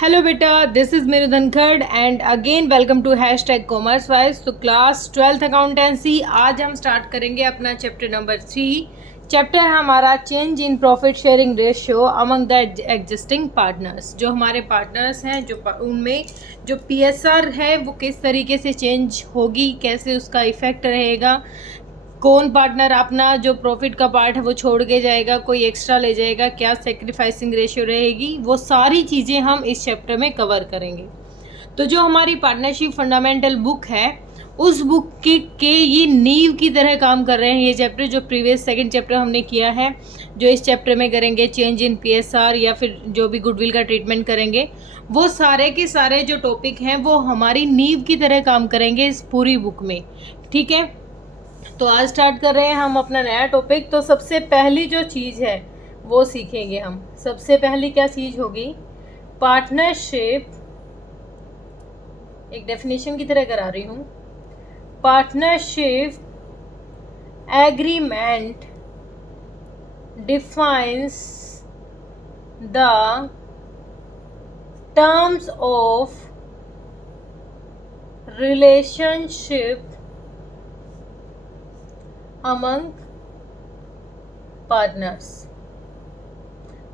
Hello बेटा, this is Meru Dhankhar and again welcome to hashtag commerce wise. तो class 12th accountancy आज हम start करेंगे अपना चैप्टर नंबर 3। चैप्टर है हमारा change in profit sharing ratio among the existing partners. जो हमारे पार्टनर्स हैं उनमें जो पीएसआर है वो किस तरीके से चेंज होगी, कैसे उसका इफेक्ट रहेगा, कौन पार्टनर अपना जो प्रॉफिट का पार्ट है वो छोड़ के जाएगा, कोई एक्स्ट्रा ले जाएगा, क्या सेक्रीफाइसिंग रेशियो रहेगी, वो सारी चीज़ें हम इस चैप्टर में कवर करेंगे। तो जो हमारी पार्टनरशिप फंडामेंटल बुक है उस बुक के ये नींव की तरह काम कर रहे हैं ये चैप्टर, जो प्रीवियस सेकंड चैप्टर हमने किया है, जो इस चैप्टर में करेंगे चेंज इन पीएसआर या फिर जो भी गुडविल का ट्रीटमेंट करेंगे, वो सारे के सारे जो टॉपिक हैं वो हमारी नींव की तरह काम करेंगे इस पूरी बुक में। ठीक है, तो आज स्टार्ट कर रहे हैं हम अपना नया टॉपिक। तो सबसे पहली जो चीज़ है वो सीखेंगे हम। सबसे पहली क्या चीज़ होगी, पार्टनरशिप। एक डेफिनेशन की तरह करा रही हूँ। Partnership agreement defines the terms of relationship among partners.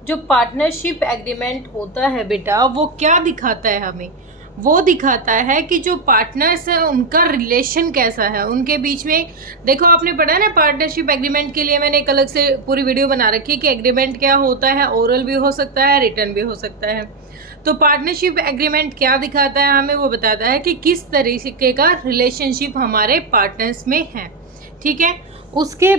जो पार्टनरशिप एग्रीमेंट होता है बेटा वो क्या दिखाता है हमें, वो दिखाता है कि जो पार्टनर्स हैं उनका रिलेशन कैसा है उनके बीच में। देखो आपने पढ़ा है ना, पार्टनरशिप एग्रीमेंट के लिए मैंने एक अलग से पूरी वीडियो बना रखी है कि एग्रीमेंट क्या होता है, ओरल भी हो सकता है, रिटर्न भी हो सकता है। तो पार्टनरशिप एग्रीमेंट क्या दिखाता है हमें, वो बताता है कि किस तरीके का रिलेशनशिप हमारे पार्टनर्स में है। ठीक है, उसके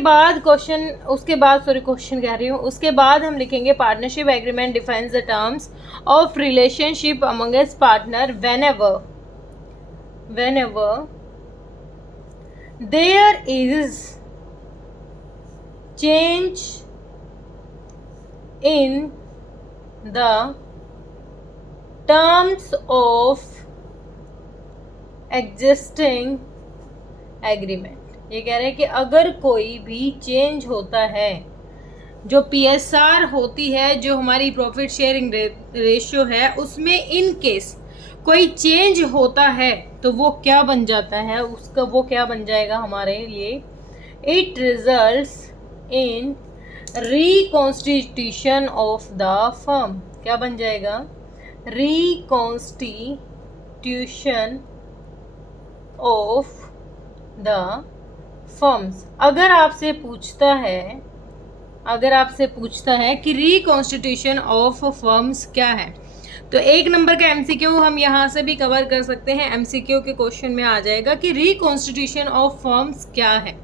बाद हम लिखेंगे partnership agreement defines the terms of relationship amongst partner whenever there is change in the terms of existing agreement। ये कह रहे हैं कि अगर कोई भी चेंज होता है, जो पीएसआर होती है, जो हमारी प्रॉफिट शेयरिंग रेशियो है, उसमें इन केस कोई चेंज होता है तो वो क्या बन जाता है, उसका वो क्या बन जाएगा हमारे लिए, it results in reconstitution of the firm. क्या बन जाएगा, रिकॉन्स्टिट्यूशन ऑफ द फर्म्स। अगर आपसे पूछता है कि रिकॉन्स्टिट्यूशन ऑफ फर्म्स क्या है, तो एक नंबर का एमसीक्यू हम यहाँ से भी कवर कर सकते हैं। एमसीक्यू के क्वेश्चन में आ जाएगा कि रिकॉन्स्टिट्यूशन ऑफ फर्म्स क्या है।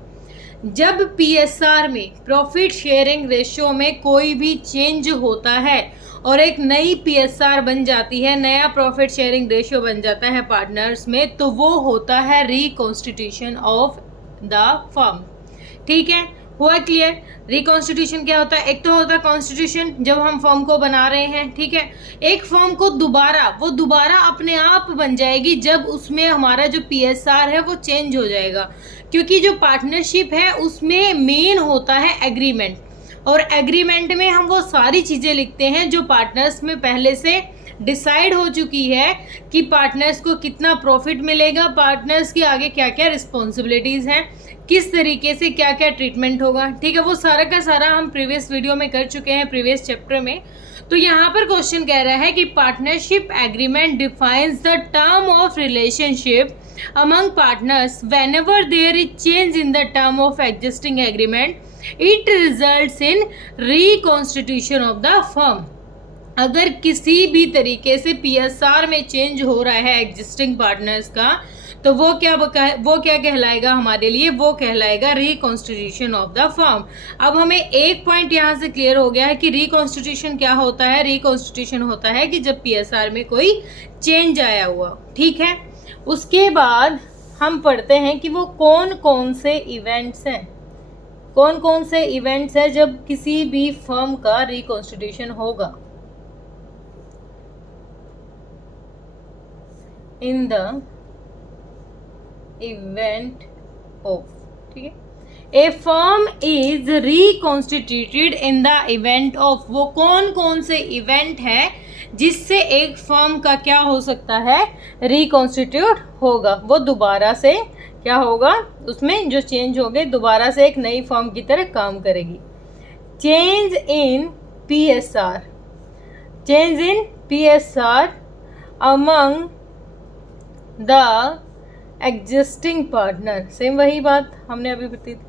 जब पीएसआर में प्रॉफिट शेयरिंग रेशियो में कोई भी चेंज होता है और एक नई पीएसआर बन जाती है, नया प्रॉफिट शेयरिंग रेशियो बन जाता है पार्टनर्स में, तो वो होता है रिकॉन्स्टिट्यूशन ऑफ द फर्म। ठीक है, हुआ क्लियर। रिकॉन्स्टिट्यूशन क्या होता है, एक तो होता है कॉन्स्टिट्यूशन जब हम फर्म को बना रहे हैं। ठीक है, एक फर्म को दोबारा अपने आप बन जाएगी जब उसमें हमारा जो पीएसआर है वो चेंज हो जाएगा, क्योंकि जो पार्टनरशिप है उसमें मेन होता है एग्रीमेंट, और एग्रीमेंट में हम वो सारी चीज़ें लिखते हैं जो पार्टनर्स में पहले से डिसाइड हो चुकी है कि पार्टनर्स को कितना प्रॉफिट मिलेगा, पार्टनर्स की आगे क्या क्या रिस्पॉन्सिबिलिटीज़ हैं, किस तरीके से क्या क्या ट्रीटमेंट होगा। ठीक है, वो सारा का सारा हम प्रीवियस वीडियो में कर चुके हैं, प्रीवियस चैप्टर में। तो यहाँ पर क्वेश्चन कह रहा है कि partnership agreement defines the term of relationship among partners whenever there is change in the term of existing agreement, it results in reconstitution of the firm. अगर किसी भी तरीके से पीएसआर में चेंज हो रहा है एग्जिस्टिंग पार्टनर्स का, तो वो क्या कहलाएगा हमारे लिए, वो कहलाएगा रिकॉन्स्टिट्यूशन ऑफ द फर्म। अब हमें एक पॉइंट यहाँ से क्लियर हो गया है कि रिकॉन्स्टिट्यूशन क्या होता है। रिकॉन्स्टिट्यूशन होता है कि जब पीएसआर में कोई चेंज आया हुआ। ठीक है, उसके बाद हम पढ़ते हैं कि वो कौन कौन से इवेंट्स हैं जब किसी भी फर्म का रिकॉन्स्टिट्यूशन होगा। इन द इवेंट ऑफ, ठीक है, a firm is reconstituted in the event of. वो कौन कौन से इवेंट है जिससे एक फर्म का क्या हो सकता है, रिकॉन्स्टिट्यूट होगा, वो दोबारा से क्या होगा, उसमें जो चेंज हो गए दोबारा से एक नई फर्म की तरह काम करेगी। Change in PSR, change in PSR among the existing partner, same वही बात हमने अभी बताई थी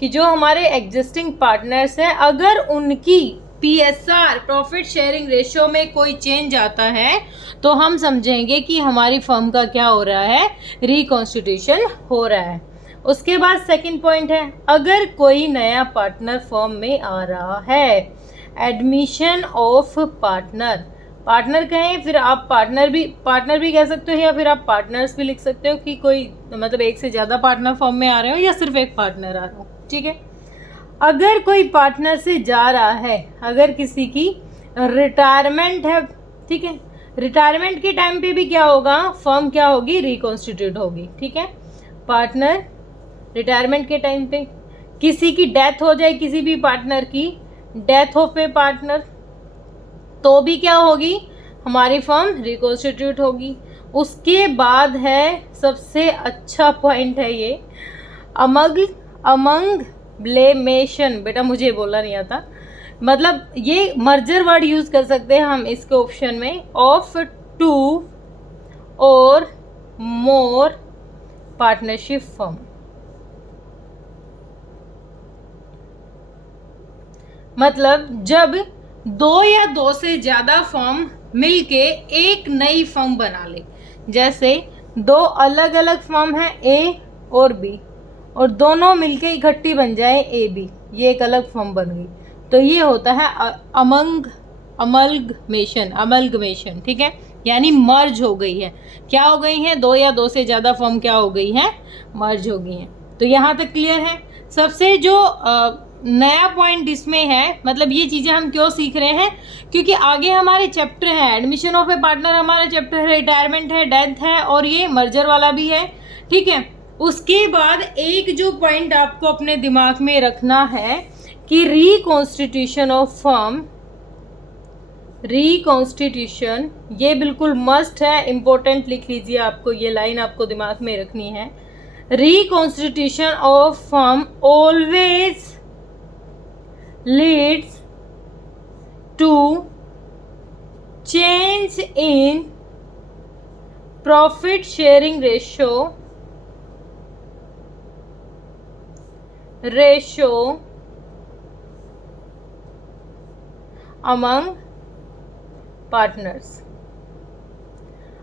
कि जो हमारे एग्जिस्टिंग पार्टनर्स हैं अगर उनकी PSR प्रॉफिट शेयरिंग रेशियो में कोई चेंज आता है तो हम समझेंगे कि हमारी फर्म का क्या हो रहा है, रिकॉन्स्टिट्यूशन हो रहा है। उसके बाद सेकंड पॉइंट है, अगर कोई नया पार्टनर फर्म में आ रहा है, एडमिशन ऑफ पार्टनर, पार्टनर कहें फिर आप पार्टनर भी कह सकते हो या फिर आप पार्टनर्स भी लिख सकते हो कि कोई मतलब एक से ज़्यादा पार्टनर फर्म में आ रहे हो या सिर्फ एक पार्टनर आ रहा हो, ठीक है। अगर कोई पार्टनर से जा रहा है, अगर किसी की रिटायरमेंट है, ठीक है, रिटायरमेंट के टाइम पे भी क्या होगा, फर्म क्या होगी, रिकॉन्स्टिट्यूट होगी, ठीक है। पार्टनर रिटायरमेंट के टाइम पे, किसी की डेथ हो जाए, किसी भी पार्टनर की डेथ हो पे पार्टनर, तो भी क्या होगी, हमारी फर्म रिकॉन्स्टिट्यूट होगी। उसके बाद है सबसे अच्छा पॉइंट है ये, अमंग ब्लेमेशन, बेटा मुझे बोलना नहीं आता, मतलब ये मर्जर वर्ड यूज कर सकते हैं हम इसके ऑप्शन में, ऑफ 2 और मोर पार्टनरशिप फर्म, मतलब जब 2 या 2 से ज़्यादा फर्म मिलके एक नई फर्म बना ले, जैसे 2 अलग अलग फर्म हैं A और B और दोनों मिलके इकट्ठी बन जाए AB, ये एक अलग फर्म बन गई, तो ये होता है अमलगमेशन, ठीक है, यानी मर्ज हो गई है, क्या हो गई है, 2 या 2 से ज़्यादा फर्म क्या हो गई हैं, मर्ज हो गई हैं। तो यहाँ तक क्लियर है। सबसे जो नया पॉइंट इसमें है, मतलब ये चीज़ें हम क्यों सीख रहे हैं, क्योंकि आगे हमारे चैप्टर है, एडमिशन ऑफ ए पार्टनर हमारा चैप्टर है, रिटायरमेंट है, डेथ है और ये मर्जर वाला भी है, ठीक है। उसके बाद एक जो पॉइंट आपको अपने दिमाग में रखना है कि रिकॉन्स्टिट्यूशन ऑफ फर्म, रिकॉन्स्टिट्यूशन ये बिल्कुल मस्ट है, इम्पोर्टेंट लिख लीजिए, आपको ये लाइन आपको दिमाग में रखनी है। Reconstitution of firm always leads to change in profit sharing ratio among partners।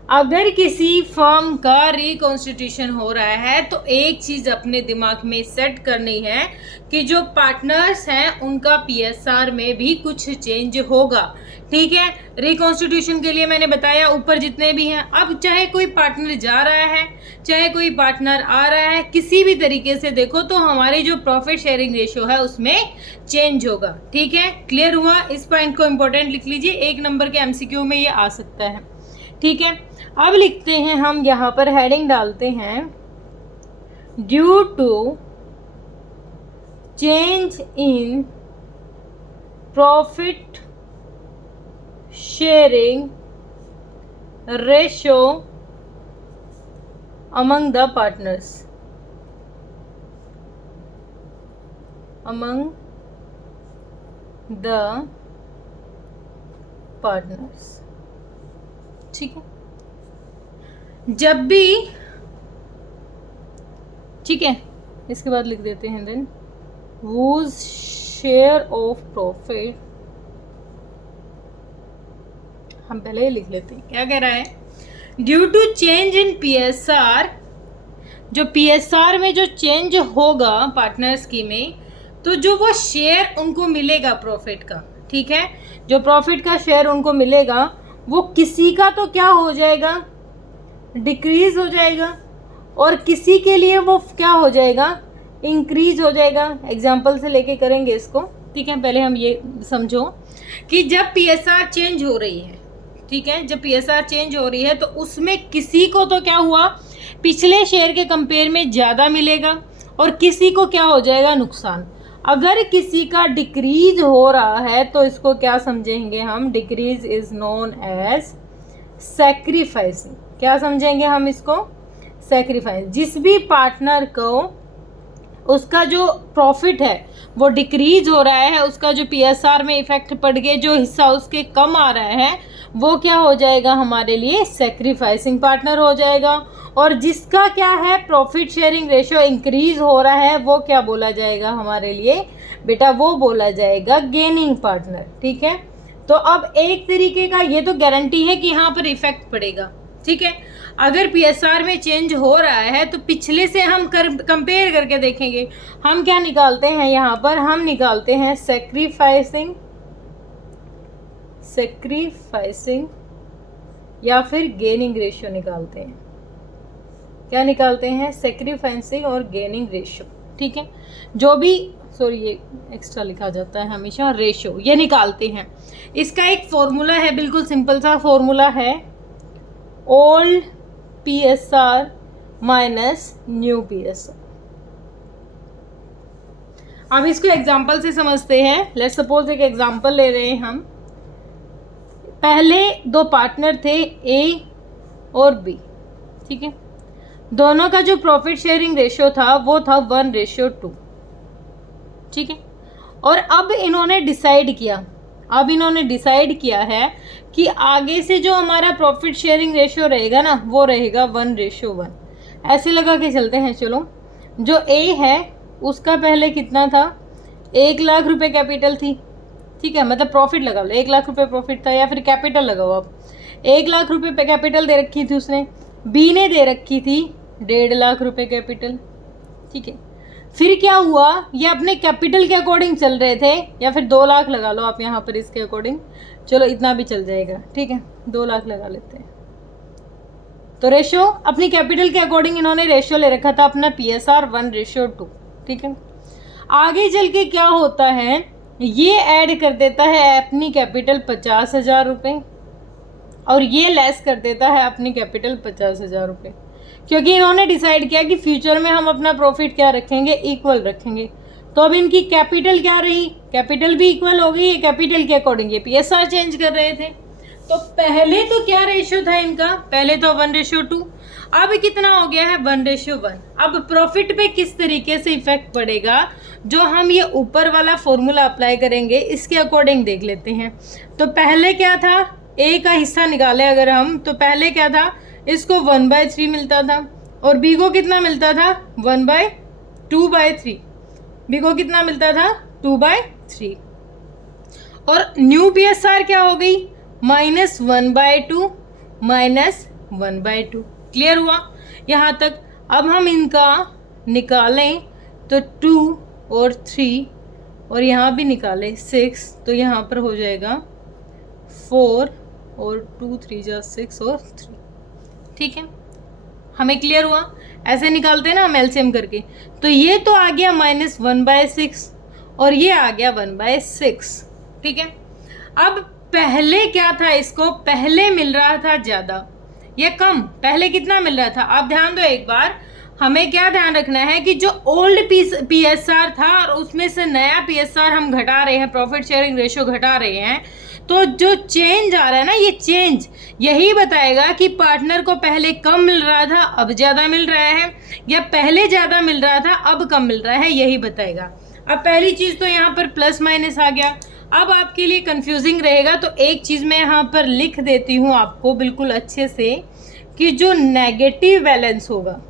अगर किसी फर्म का रिकॉन्स्टिट्यूशन हो रहा है तो एक चीज़ अपने दिमाग में सेट करनी है कि जो पार्टनर्स हैं उनका PSR में भी कुछ चेंज होगा, ठीक है। रिकॉन्स्टिट्यूशन के लिए मैंने बताया ऊपर जितने भी हैं, अब चाहे कोई पार्टनर जा रहा है चाहे कोई पार्टनर आ रहा है, किसी भी तरीके से देखो तो हमारी जो प्रॉफिट शेयरिंग रेशियो है उसमें चेंज होगा, ठीक है। क्लियर हुआ, इस पॉइंट को इंपॉर्टेंट लिख लीजिए, 1 नंबर के MCQ में ये आ सकता है, ठीक है। अब लिखते हैं हम, यहाँ पर हेडिंग डालते हैं, due to change in profit sharing ratio among the partners, among the partners, ठीक है। जब भी, ठीक है, इसके बाद लिख देते हैं then whose share of profit, हम पहले ही लिख लेते हैं, क्या कह रहा है, due to change in PSR, जो PSR में जो चेंज होगा पार्टनर्स की में, तो जो वो शेयर उनको मिलेगा प्रॉफिट का, ठीक है, जो प्रॉफिट का शेयर उनको मिलेगा वो किसी का तो क्या हो जाएगा, डिक्रीज हो जाएगा, और किसी के लिए वो क्या हो जाएगा, इंक्रीज हो जाएगा। एग्जाम्पल से लेके करेंगे इसको, ठीक है। पहले हम ये समझो कि जब PSR चेंज हो रही है, ठीक है, जब PSR चेंज हो रही है तो उसमें किसी को तो क्या हुआ, पिछले शेयर के कंपेयर में ज़्यादा मिलेगा और किसी को क्या हो जाएगा, नुकसान। अगर किसी का डिक्रीज हो रहा है तो इसको क्या समझेंगे हम, decrease is known as sacrificing. क्या समझेंगे हम इसको, सैक्रिफाइस। जिस भी पार्टनर को उसका जो प्रॉफिट है वो डिक्रीज हो रहा है, उसका जो पीएसआर में इफेक्ट पड़ गया, जो हिस्सा उसके कम आ रहा है, वो क्या हो जाएगा हमारे लिए, सैक्रिफाइसिंग पार्टनर हो जाएगा। और जिसका क्या है, प्रॉफिट शेयरिंग रेशियो इंक्रीज हो रहा है, वो क्या बोला जाएगा हमारे लिए बेटा, वो बोला जाएगा गेनिंग पार्टनर। ठीक है, तो अब एक तरीके का ये तो गारंटी है कि यहाँ पर इफेक्ट पड़ेगा। ठीक है, अगर पीएसआर में चेंज हो रहा है तो पिछले से हम कंपेयर करके देखेंगे। हम क्या निकालते हैं यहाँ पर, हम निकालते हैं सैक्रिफाइसिंग या फिर गेनिंग रेशियो निकालते हैं। क्या निकालते हैं, सैक्रिफाइसिंग और गेनिंग रेशियो। ठीक है, जो भी, सॉरी ये एक्स्ट्रा लिखा जाता है हमेशा, रेशियो, ये निकालते हैं। इसका एक फॉर्मूला है, बिल्कुल सिंपल सा फॉर्मूला है, old PSR minus new PSR. अब इसको एग्जांपल से समझते हैं। लेट्स सपोज एक एग्जांपल ले रहे हैं हम। पहले दो पार्टनर थे ए और बी। ठीक है, दोनों का जो प्रॉफिट शेयरिंग रेशियो था वो था 1:2। ठीक है, और अब इन्होंने डिसाइड किया है कि आगे से जो हमारा प्रॉफिट शेयरिंग रेशियो रहेगा ना, वो रहेगा 1:1। ऐसे लगा के चलते हैं। चलो, जो ए है उसका पहले कितना था, 1 लाख रुपए कैपिटल थी। ठीक है, मतलब प्रॉफिट लगा लो, 1 लाख रुपए प्रॉफिट था, या फिर कैपिटल लगाओ आप। 1 लाख रुपए पे कैपिटल दे रखी थी उसने, बी ने दे रखी थी 1.5 लाख रुपए कैपिटल। ठीक है, फिर क्या हुआ, ये अपने कैपिटल के अकॉर्डिंग चल रहे थे, या फिर 2 लाख लगा लो आप यहाँ पर इसके अकॉर्डिंग, चलो इतना भी चल जाएगा। ठीक है, 2 लाख लगा लेते हैं। तो रेशियो अपनी कैपिटल के अकॉर्डिंग इन्होंने रेशियो ले रखा था अपना पीएसआर 1:2। ठीक है, आगे चल के क्या होता है, ये ऐड कर देता है अपनी कैपिटल 50,000 रुपये, और ये लेस कर देता है अपनी कैपिटल 50,000 रुपये, क्योंकि इन्होंने डिसाइड किया कि फ्यूचर में हम अपना प्रॉफिट क्या रखेंगे, इक्वल रखेंगे। तो अब इनकी कैपिटल क्या रही, कैपिटल भी इक्वल हो गई, कैपिटल के अकॉर्डिंग ये पीएसआर चेंज कर रहे थे। तो पहले तो क्या रेशियो था इनका, पहले तो 1:2, अब कितना हो गया है 1:1। अब प्रॉफिट पे किस तरीके से इफेक्ट पड़ेगा, जो हम ये ऊपर वाला फॉर्मूला अप्लाई करेंगे इसके अकॉर्डिंग देख लेते हैं। तो पहले क्या था, ए का हिस्सा निकाले अगर हम, तो पहले क्या था, इसको 1/3 मिलता था, और बी को कितना मिलता था, 1/2/3। बी को कितना मिलता था, 2/3। और न्यू पीएसआर क्या हो गई, -1/2 -1/2। क्लियर हुआ यहाँ तक। अब हम इनका निकालें तो 2 और 3, और यहाँ भी निकालें 6, तो यहाँ पर हो जाएगा 4 और 2 3 जा 6 और 3। ठीक है, हमें क्लियर हुआ। ऐसे निकालते हैं ना हम एलसीएम करके। तो ये तो आ गया -1/6 और ये आ गया 1/6। ठीक है, अब पहले क्या था, इसको पहले मिल रहा था ज़्यादा या कम, पहले कितना मिल रहा था, आप ध्यान दो एक बार। हमें क्या ध्यान रखना है कि जो ओल्ड पीएसआर था और उसमें से नया पीएसआर हम घटा रहे हैं, प्रॉफिट शेयरिंग रेशियो घटा रहे हैं, तो जो चेंज आ रहा है ना, ये चेंज यही बताएगा कि पार्टनर को पहले कम मिल रहा था अब ज़्यादा मिल रहा है, या पहले ज़्यादा मिल रहा था अब कम मिल रहा है, यही बताएगा। अब पहली चीज़ तो यहाँ पर प्लस माइनस आ गया। अब आपके लिए कंफ्यूजिंग रहेगा तो एक चीज़ मैं यहाँ पर लिख देती हूँ आपको बिल्कुल अच्छे से, कि जो नेगेटिव बैलेंस होगा,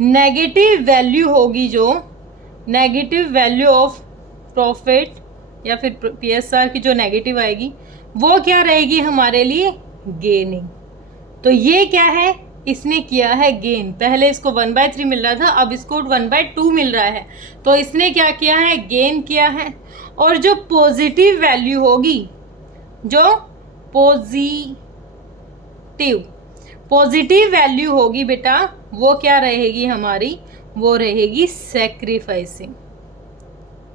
नेगेटिव वैल्यू होगी, जो नेगेटिव वैल्यू ऑफ प्रॉफिट या फिर पीएसआर की जो नेगेटिव आएगी, वो क्या रहेगी हमारे लिए, गेनिंग। तो ये क्या है, इसने किया है गेन। पहले इसको 1/3 मिल रहा था, अब इसको 1/2 मिल रहा है, तो इसने क्या किया है, गेन किया है। और जो पॉजिटिव वैल्यू होगी, जो पॉजिटिव वैल्यू होगी बेटा, वो क्या रहेगी हमारी, वो रहेगी सैक्रिफाइसिंग।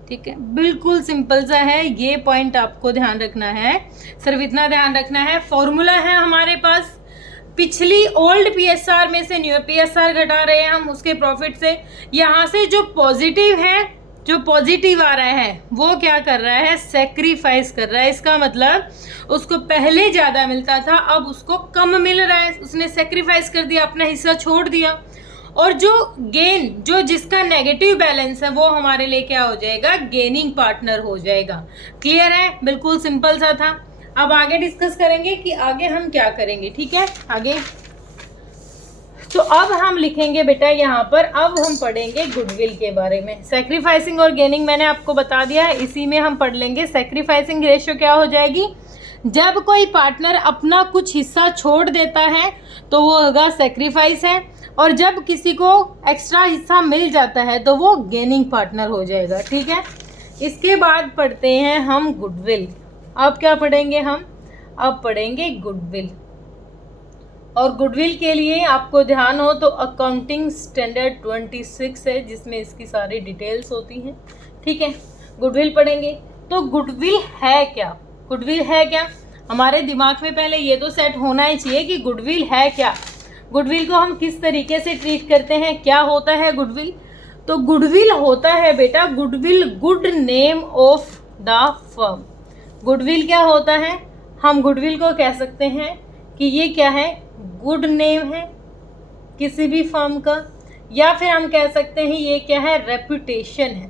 ठीक है, बिल्कुल सिंपल सा है, ये पॉइंट आपको ध्यान रखना है, सिर्फ इतना ध्यान रखना है। फॉर्मूला है हमारे पास, पिछली ओल्ड पीएसआर में से न्यू पीएसआर घटा रहे हैं हम उसके प्रॉफिट से। यहाँ से जो पॉजिटिव है जो पॉजिटिव आ रहा है वो क्या कर रहा है, सेक्रीफाइस कर रहा है। इसका मतलब उसको पहले ज़्यादा मिलता था, अब उसको कम मिल रहा है, उसने सेक्रीफाइस कर दिया, अपना हिस्सा छोड़ दिया। और जो गेन, जो जिसका नेगेटिव बैलेंस है, वो हमारे लिए क्या हो जाएगा, गेनिंग पार्टनर हो जाएगा। क्लियर है, बिल्कुल सिंपल सा था। अब आगे डिस्कस करेंगे कि आगे हम क्या करेंगे। ठीक है, आगे तो अब हम लिखेंगे बेटा यहाँ पर, अब हम पढ़ेंगे गुडविल के बारे में। सेक्रीफाइसिंग और गेनिंग मैंने आपको बता दिया है, इसी में हम पढ़ लेंगे। सेक्रीफाइसिंग रेशियो क्या हो जाएगी, जब कोई पार्टनर अपना कुछ हिस्सा छोड़ देता है तो वो होगा सेक्रीफाइस है, और जब किसी को एक्स्ट्रा हिस्सा मिल जाता है तो वो गेनिंग पार्टनर हो जाएगा। ठीक है, इसके बाद पढ़ते हैं हम गुडविल। अब क्या पढ़ेंगे हम, अब पढ़ेंगे गुडविल। और गुडविल के लिए आपको ध्यान हो तो अकाउंटिंग स्टैंडर्ड 26 है, जिसमें इसकी सारी डिटेल्स होती हैं। ठीक है, गुडविल पढ़ेंगे। तो गुडविल है क्या, गुडविल है क्या, हमारे दिमाग में पहले ये तो सेट होना ही चाहिए कि गुडविल है क्या, गुडविल को हम किस तरीके से ट्रीट करते हैं, क्या होता है गुडविल। तो गुडविल होता है बेटा, goodwill good name of the firm. Goodwill क्या होता है, हम गुडविल को कह सकते हैं कि ये क्या है, गुड नेम है किसी भी फर्म का, या फिर हम कह सकते हैं ये क्या है, रेपुटेशन है।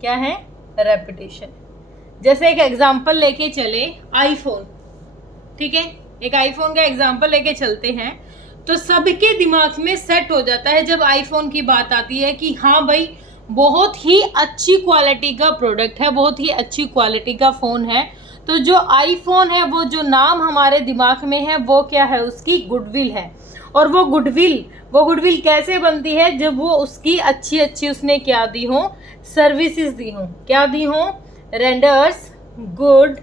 क्या है, रेपुटेशन। जैसे एक एग्जांपल लेके चले, आईफोन। ठीक है, एक आईफोन का एग्जांपल लेके चलते हैं तो सबके दिमाग में सेट हो जाता है जब आईफोन की बात आती है कि हाँ भाई बहुत ही अच्छी क्वालिटी का प्रोडक्ट है, बहुत ही अच्छी क्वालिटी का फ़ोन है। तो जो आईफोन है, वो जो नाम हमारे दिमाग में है वो क्या है, उसकी गुडविल है। और वो गुडविल कैसे बनती है, जब वो उसकी अच्छी अच्छी उसने क्या दी हो, सर्विसेज दी हो। क्या दी हो, रेंडर्स गुड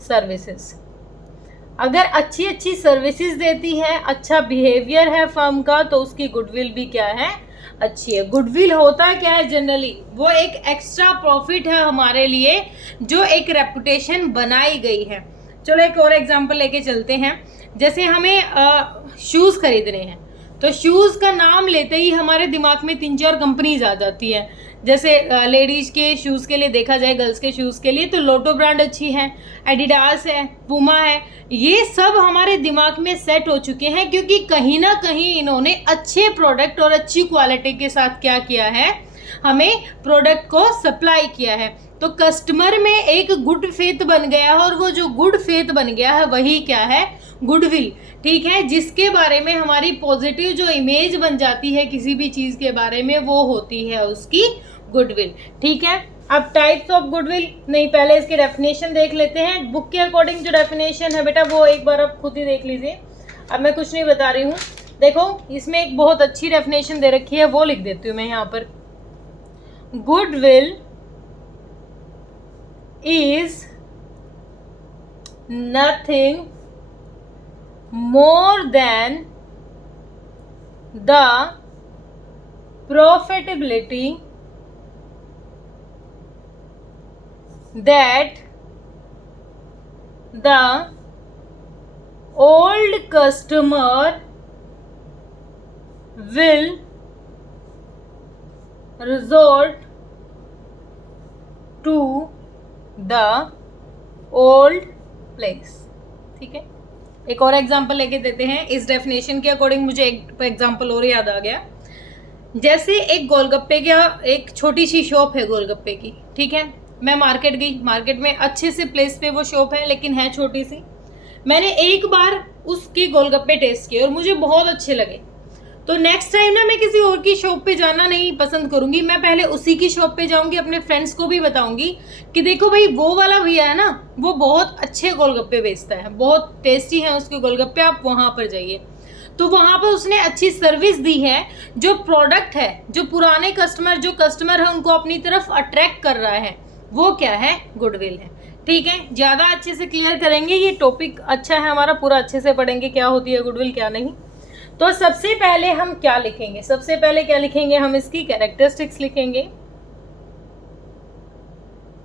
सर्विसेज। अगर अच्छी अच्छी सर्विसेज देती है, अच्छा बिहेवियर है फर्म का, तो उसकी गुडविल भी क्या है, अच्छी है। गुडविल होता क्या है जनरली, वो एक एक्स्ट्रा प्रॉफिट है हमारे लिए, जो एक रेपुटेशन बनाई गई है। चलो एक और एग्जांपल लेके चलते हैं। जैसे हमें शूज़ खरीदने हैं, तो शूज़ का नाम लेते ही हमारे दिमाग में 3-4 कंपनीज आ जाती है। जैसे लेडीज़ के शूज़ के लिए देखा जाए, गर्ल्स के शूज़ के लिए तो लोटो ब्रांड अच्छी है, एडिडास है, पुमा है, ये सब हमारे दिमाग में सेट हो चुके हैं, क्योंकि कहीं ना कहीं इन्होंने अच्छे प्रोडक्ट और अच्छी क्वालिटी के साथ क्या किया है, हमें प्रोडक्ट को सप्लाई किया है। तो कस्टमर में एक गुड फेथ बन गया है, और वो जो गुड फेथ बन गया है वही क्या है, गुडविल। ठीक है, जिसके बारे में हमारी पॉजिटिव जो इमेज बन जाती है किसी भी चीज़ के बारे में, वो होती है उसकी गुडविल। ठीक है, अब टाइप्स ऑफ गुडविल नहीं, पहले इसकी डेफिनेशन देख लेते हैं। बुक के अकॉर्डिंग जो डेफिनेशन है बेटा, वो एक बार आप खुद ही देख लीजिए, अब मैं कुछ नहीं बता रही हूँ। देखो इसमें एक बहुत अच्छी डेफिनेशन दे रखी है, वो लिख देती हूँ मैं यहाँ पर। Goodwill is nothing more than the profitability that the old customer will resort to the old place। ठीक है, एक और एग्जाम्पल लेके देते हैं। इस डेफिनेशन के अकॉर्डिंग मुझे एक एग्जाम्पल और याद आ गया। जैसे एक गोलगप्पे का एक छोटी सी शॉप है गोलगप्पे की। ठीक है, मैं मार्केट गई, मार्केट में अच्छे से प्लेस पे वो शॉप है, लेकिन है छोटी सी। मैंने एक बार उसके गोलगप्पे टेस्ट किए और मुझे बहुत अच्छे लगे। तो नेक्स्ट टाइम ना मैं किसी और की शॉप पे जाना नहीं पसंद करूंगी, मैं पहले उसी की शॉप पे जाऊंगी, अपने फ्रेंड्स को भी बताऊंगी कि देखो भाई वो वाला भैया है ना, वो बहुत अच्छे गोलगप्पे बेचता है, बहुत टेस्टी है उसके गोलगप्पे, आप वहाँ पर जाइए। तो वहाँ पर उसने अच्छी सर्विस दी है, जो प्रोडक्ट है, जो पुराने कस्टमर है उनको अपनी तरफ अट्रैक्ट कर रहा है, वो क्या है, गुडविल है। ठीक है, ज़्यादा अच्छे से क्लियर करेंगे, ये टॉपिक अच्छा है हमारा, पूरा अच्छे से पढ़ेंगे क्या होती है गुडविल क्या नहीं। तो सबसे पहले हम क्या लिखेंगे, सबसे पहले क्या लिखेंगे, हम इसकी कैरेक्टरिस्टिक्स लिखेंगे।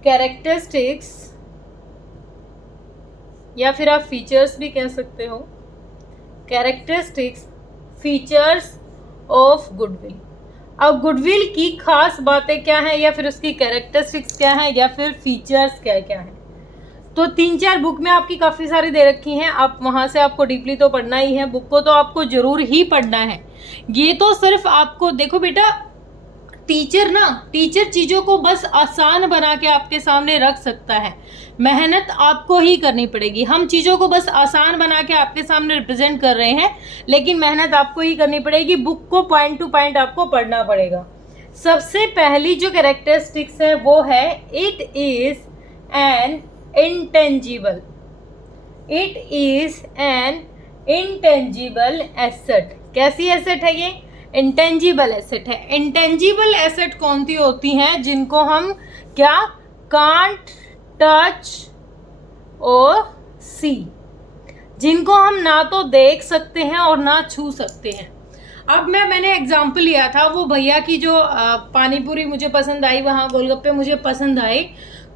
कैरेक्टरिस्टिक्स या फिर आप फीचर्स भी कह सकते हो। Characteristics, features of goodwill. अब गुडविल की खास बातें क्या हैं, या फिर उसकी कैरेक्टरिस्टिक्स क्या हैं, या फिर फीचर्स क्या क्या हैं। तो 3-4 बुक में आपकी काफ़ी सारी दे रखी हैं, आप वहाँ से आपको डीपली तो पढ़ना ही है, बुक को तो आपको ज़रूर ही पढ़ना है। ये तो सिर्फ आपको, देखो बेटा, टीचर चीज़ों को बस आसान बना के आपके सामने रख सकता है, मेहनत आपको ही करनी पड़ेगी। हम चीज़ों को बस आसान बना के आपके सामने रिप्रेजेंट कर रहे हैं, लेकिन मेहनत आपको ही करनी पड़ेगी, बुक को पॉइंट टू पॉइंट आपको पढ़ना पड़ेगा। सबसे पहली जो कैरेक्टरिस्टिक्स है वो है it is an intangible. It is an intangible asset. कैसी एसेट है ये? इंटेंजिबल एसेट है। इंटेंजिबल एसेट कौन सी होती हैं? जिनको हम क्या, कांट टच और सी, जिनको हम ना तो देख सकते हैं और ना छू सकते हैं। अब मैंने एग्जाम्पल लिया था, वो भैया की जो पानीपुरी मुझे पसंद आई, वहाँ गोलगप्पे मुझे पसंद आए,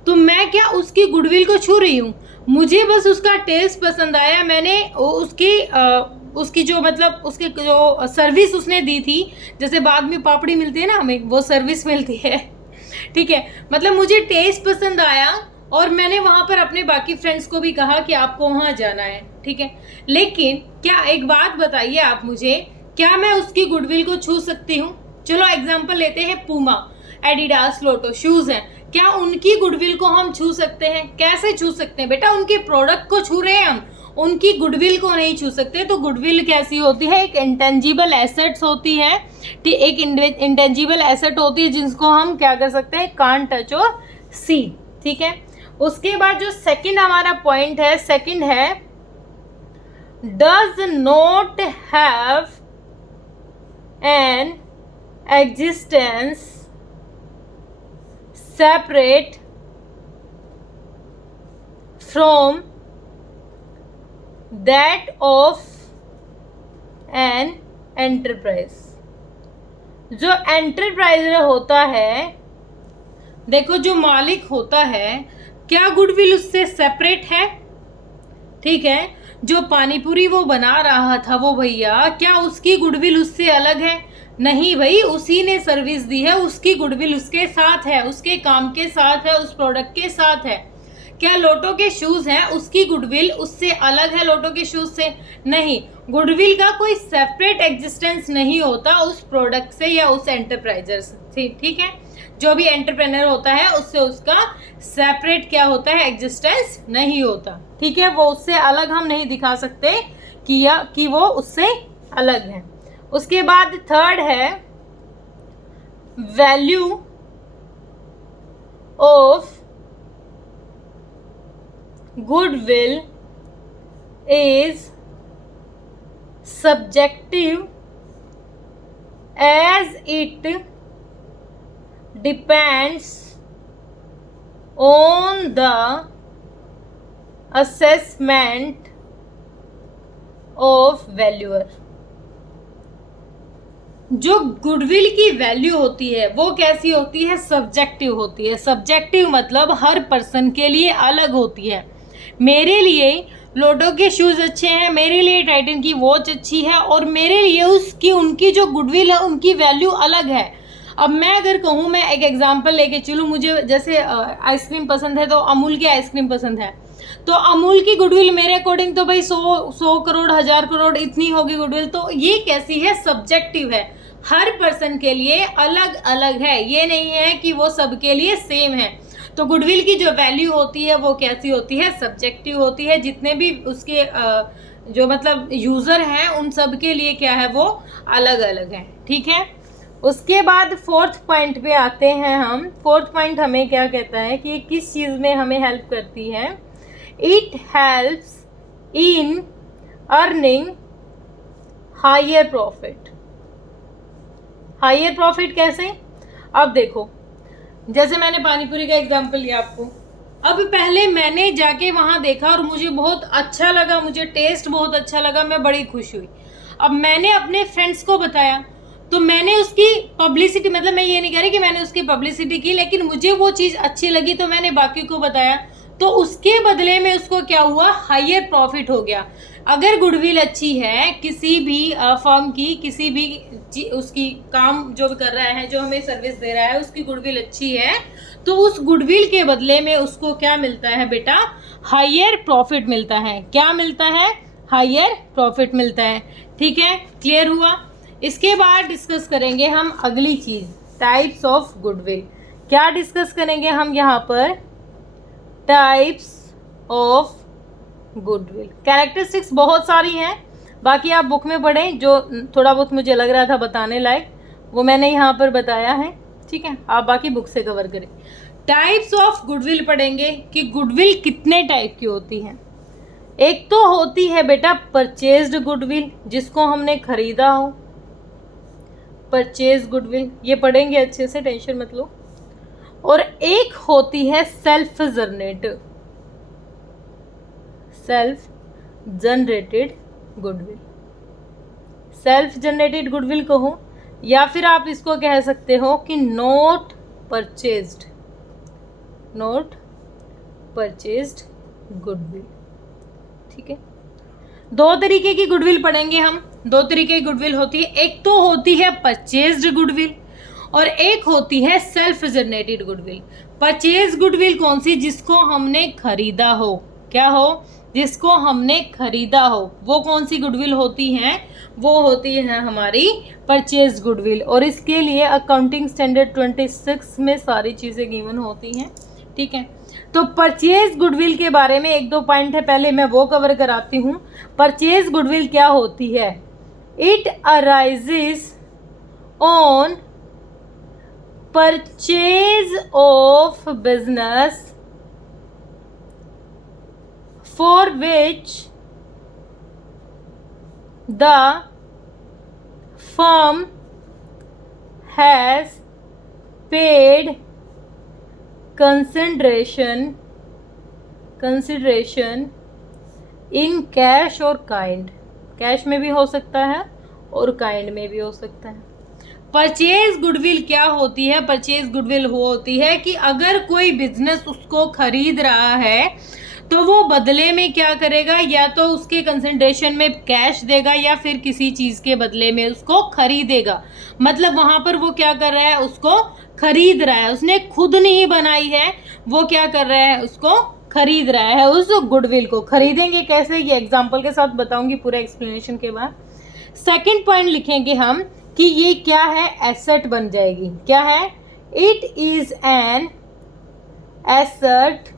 तो मैं क्या उसकी गुडविल को छू रही हूँ? मुझे बस उसका टेस्ट पसंद आया, मैंने उसकी जो मतलब उसकी जो सर्विस उसने दी थी, जैसे बाद में पापड़ी मिलती है ना हमें, वो सर्विस मिलती है, ठीक है, मतलब मुझे टेस्ट पसंद आया और मैंने वहाँ पर अपने बाकी फ्रेंड्स को भी कहा कि आपको वहाँ जाना है, ठीक है। लेकिन क्या, एक बात बताइए आप मुझे, क्या मैं उसकी गुडविल को छू सकती हूँ? चलो एग्जाम्पल लेते हैं, पूमा, एडिडास, लोटो शूज़ हैं, क्या उनकी गुडविल को हम छू सकते हैं? कैसे छू सकते हैं बेटा? उनके प्रोडक्ट को छू रहे हैं हम, उनकी गुडविल को नहीं छू सकते। तो गुडविल कैसी होती है? एक इंटेंजिबल एसेट्स होती है, एक इंटेंजिबल एसेट होती है जिसको हम क्या कर सकते हैं, कांट टच और सी, ठीक है। उसके बाद जो सेकंड हमारा पॉइंट है, सेकंड है does not have an existence separate from that of an enterprise। जो एंटरप्राइजर होता है, देखो जो मालिक होता है, क्या गुडविल उससे सेपरेट है? ठीक है, जो पानीपुरी वो बना रहा था वो भैया, क्या उसकी गुडविल उससे अलग है? नहीं भाई, उसी ने सर्विस दी है, उसकी गुडविल उसके साथ है, उसके काम के साथ है, उस प्रोडक्ट के साथ है। क्या लोटो के शूज़ हैं, उसकी गुडविल उससे अलग है लोटो के शूज़ से? नहीं, गुडविल का कोई सेपरेट एग्जिस्टेंस नहीं होता उस प्रोडक्ट से या उस एंटरप्राइजर से, ठीक है। जो भी एंटरप्रेन्योर होता है उससे उसका सेपरेट क्या होता है, एग्जिस्टेंस नहीं होता, ठीक है। वो उससे अलग हम नहीं दिखा सकते कि वो उससे अलग है। उसके बाद थर्ड है value of goodwill is subjective as it depends on the assessment of valuer. जो गुडविल की वैल्यू होती है वो कैसी होती है? सब्जेक्टिव होती है। सब्जेक्टिव मतलब हर पर्सन के लिए अलग होती है। मेरे लिए लोटो के शूज़ अच्छे हैं, मेरे लिए टाइटन की वॉच अच्छी है, और मेरे लिए उनकी जो गुडविल है उनकी वैल्यू अलग है। अब मैं अगर कहूँ, मैं एक एग्जांपल लेके चलूँ, मुझे जैसे आइसक्रीम पसंद है तो अमूल की आइसक्रीम पसंद है, तो अमूल की गुडविल मेरे अकॉर्डिंग तो भाई 100 करोड़ 1000 करोड़ इतनी होगी गुडविल। तो ये कैसी है? सब्जेक्टिव है, हर पर्सन के लिए अलग अलग है, ये नहीं है कि वो सबके लिए सेम है। तो गुडविल की जो वैल्यू होती है वो कैसी होती है? सब्जेक्टिव होती है। जितने भी उसके जो मतलब यूज़र हैं उन सब के लिए क्या है, वो अलग अलग है, ठीक है। उसके बाद फोर्थ पॉइंट पे आते हैं हम। फोर्थ पॉइंट हमें क्या कहता है कि ये किस चीज़ में हमें हेल्प करती है? It helps in earning higher profit. Higher profit कैसे? अब देखो, जैसे मैंने पानीपुरी का एग्जांपल लिया आपको, अब पहले मैंने जाके वहाँ देखा और मुझे बहुत अच्छा लगा, मुझे टेस्ट बहुत अच्छा लगा, मैं बड़ी खुश हुई। अब मैंने अपने फ्रेंड्स को बताया, तो मैंने उसकी पब्लिसिटी, मतलब मैं ये नहीं कह रही कि मैंने उसकी पब्लिसिटी की, लेकिन मुझे वो चीज़ अच्छी लगी तो मैंने बाकी को बताया, तो उसके बदले में उसको क्या हुआ, हायर प्रॉफिट हो गया। अगर गुडविल अच्छी है किसी भी फर्म की, किसी भी उसकी काम जो कर रहा है, जो हमें सर्विस दे रहा है, उसकी गुडविल अच्छी है, तो उस गुडविल के बदले में उसको क्या मिलता है बेटा, हायर प्रॉफिट मिलता है। क्या मिलता है, हायर प्रॉफिट मिलता है। ठीक है, क्लियर हुआ। इसके बाद डिस्कस करेंगे हम अगली चीज, टाइप्स ऑफ गुडविल। क्या डिस्कस करेंगे हम यहाँ पर, टाइप्स ऑफ गुडविल। कैरेक्टरिस्टिक्स बहुत सारी हैं, बाकी आप बुक में पढ़ें, जो थोड़ा बहुत मुझे लग रहा था बताने लायक वो मैंने यहाँ पर बताया है। ठीक है, आप बाकी बुक से कवर करें। टाइप्स ऑफ गुडविल पढ़ेंगे कि गुडविल कितने टाइप की होती है। एक तो होती है बेटा परचेज्ड गुडविल, जिसको हमने खरीदा हो, परचेज गुडविल, ये पढ़ेंगे अच्छे से, टेंशन मत लो। और एक होती है self generated goodwill. Self generated goodwill कहो, या फिर आप इसको कह सकते हो कि नॉट परचेज्ड गुडविल। ठीक है, दो तरीके की गुडविल पढ़ेंगे हम। दो तरीके की गुडविल होती है, एक तो होती है परचेज्ड गुडविल और एक होती है self generated goodwill. Purchase goodwill कौन सी, जिसको हमने खरीदा हो, क्या हो, जिसको हमने खरीदा हो, वो कौन सी गुडविल होती है, वो होती है हमारी परचेज गुडविल। और इसके लिए अकाउंटिंग स्टैंडर्ड 26 में सारी चीज़ें गिवन होती हैं। ठीक है, तो परचेज गुडविल के बारे में एक दो पॉइंट है, पहले मैं वो कवर कराती हूँ। परचेज गुडविल क्या होती है, it arises on purchase of business for which the firm has paid consideration in cash और काइंड। कैश में भी हो सकता है और काइंड में भी हो सकता है। परचेज गुडविल क्या होती है, परचेज गुडविल होती है कि अगर कोई बिजनेस उसको खरीद रहा है तो वो बदले में क्या करेगा, या तो उसके कंसिडरेशन में कैश देगा या फिर किसी चीज के बदले में उसको खरीदेगा। मतलब वहां पर वो क्या कर रहा है, उसको खरीद रहा है, उसने खुद नहीं बनाई है, वो क्या कर रहा है, उसको खरीद रहा है, उस गुडविल को। खरीदेंगे कैसे, ये एग्जाम्पल के साथ बताऊंगी पूरे एक्सप्लेनेशन के बाद। सेकेंड पॉइंट लिखेंगे हम कि ये क्या है, एसेट बन जाएगी। क्या है, it is an asset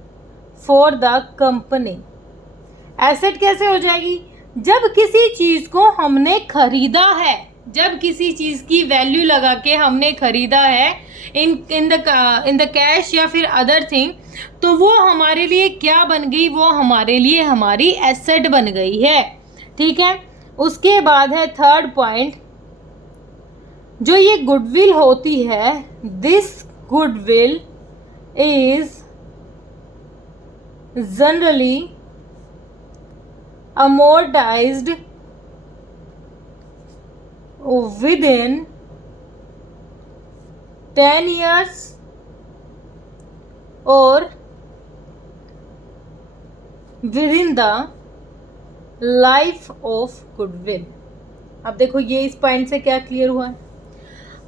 for the company. Asset कैसे हो जाएगी, जब किसी चीज को हमने खरीदा है, जब किसी चीज की वैल्यू लगा के हमने खरीदा है इन द कैश या फिर अदर थिंग, तो वो हमारे लिए क्या बन गई, वो हमारे लिए हमारी एसेट बन गई है। ठीक है, उसके बाद है थर्ड पॉइंट, जो ये गुडविल होती है, this goodwill is generally amortized within 10 years or within the life of goodwill। अब देखो ये इस पॉइंट से क्या क्लियर हुआ है।